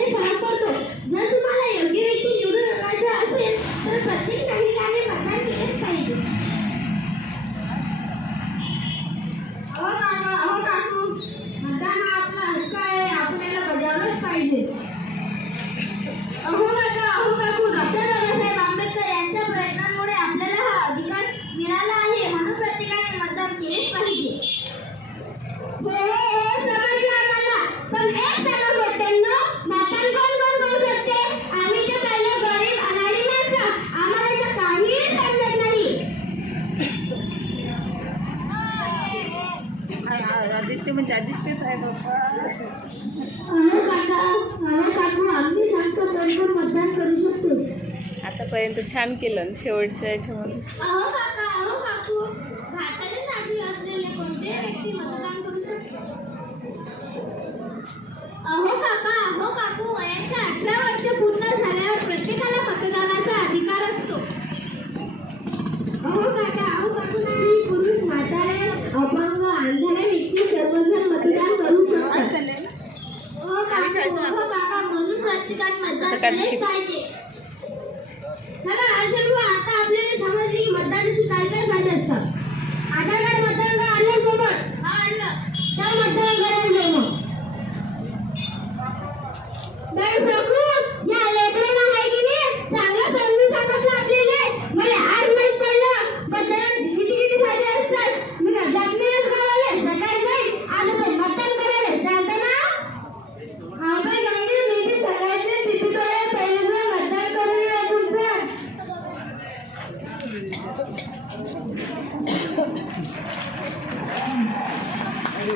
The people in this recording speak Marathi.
विकासाचाही फरक पडतो. जर तुम्हाला योग्य व्यक्ती निवडून आणायचा असेल तर प्रत्येक नागरिकाने मतदान केलेच पाहिजे. अहो काकू, मतदान हा आपला हक्क आहे, आपण याला बजावलंच पाहिजे. अहो काकू, डॉक्टर बाबासाहेब आंबेडकर यांच्या प्रयत्नांमुळे आपल्याला हा अधिकार मिळाला आहे, म्हणून प्रत्येकाने मतदान केलेच पाहिजे. हो समजलं आम्हाला. पण एक सांगा मोठ्यांनो, मतदान कोण करू शकते? आम्ही तर पहिले गरीब अनाडी माणसं, आम्हाला तर काहीही समजत नाही. आदित्य म्हणजे आदित्यच आहे बाबा. अहो काकू, आम्ही सांगतो कोण कोण मतदान करू शकतो. आतापर्यंत छान केलं शेवटच्या याच्यामध्ये. अहो काकू, भारताचे नागरिक असलेले कोणतेही व्यक्ती मतदान करू शकतो. अहो काकू, वयाच्या 18 वर्ष पूर्ण झाल्यावर प्रत्येकाला मतदानाचा अधिकार असतो. अहो काकू, स्त्री, पुरुष, म्हातारे, अपंग, आंधळे व्यक्ती सर्वजण मतदान करू शकतात. अहो काका, म्हणून प्रत्येकाने मतदान केलेच पाहिजे. चला अर्षद भाऊ, आता आपल्याला समजले की मतदानाची काय काय फायदे असतात. आधार कार्ड मतदान का आणलं सोबत? हा आणलं. त्या मतदान करायला जाऊ मग. बाई सगू, या लेकरांना आहे की नाही चांगलं समजून सांगितलं आपल्याला. मला आज माहित पडलं मतदानाचे किती फायदे असतात. मी जागण्यास गावाले सकाळी नाही आणि मतदान करायला चालतं ना. हा बाई गांधी, मी सगळ्याचे तिकीटवाले पहिले मतदान करून या तुमचं. अरे